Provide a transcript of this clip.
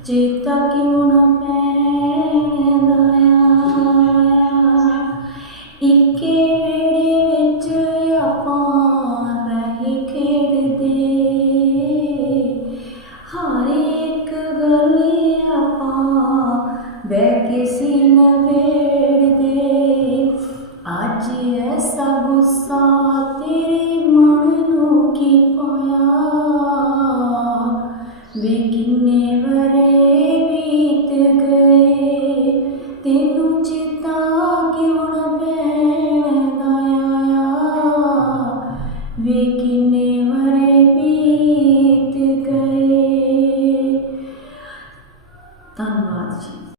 ਤੈਨੂੰ ਚੇਤਾ ਕਿਉਂ ਨਾ ਭੈਣ ਦਇਆ ਇੱਕੇ ਵੇੜੇ ਵਿੱਚ ਆਪਾਂ ਰਹਿ ਖੇਡਦੇ ਹਰ ਇੱਕ ਗਲੀ ਆਪਾਂ ਬਹਿ ਕੇ ਸੀਨ ਵੇੜਦੇ ਅੱਜ ਐਸਾ ਗੁੱਸਾ ਤੇਰੇ ਮਨ ਨੂੰ ਕੀ ਪਾਇਆ ਵੇ ਕਿੰਨੇ ਤੈਨੂੰ ਚੇਤਾ ਕਿਉਂ ਨਾ ਪੈਣਾ ਆਇਆ ਵੇ ਕਿੰਨੇ ਵਰੇ ਬੀਤ ਗਏ ਧੰਨਵਾਦ ਜੀ